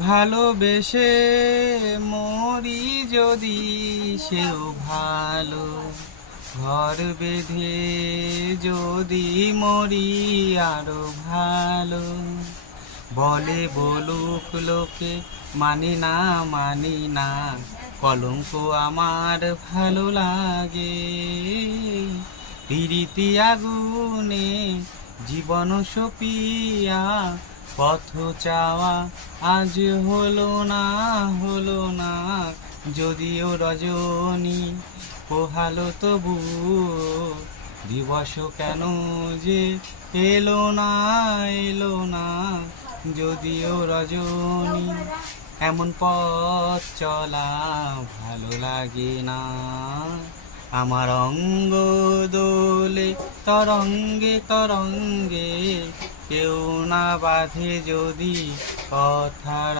ভালোবেসে মরি যদি সেও ভালো, ঘর বেঁধে যদি মরি আরো ভালো। বলে বলুক লোকে মানি না মানি না, কলঙ্ক আমার ভালো লাগে। প্রীতি আগুনে জীবন সপিয়া, পথ চাওয়া আজ হলো না। যদিও রজনী পোহালো তবু, দিবস কেন যে এলো না। যদিও রজনী এমন পথ চলা ভালো লাগে না। আমার অঙ্গ দোলে তরঙ্গে তরঙ্গে, কেউ না বাঁধে যদি কথা।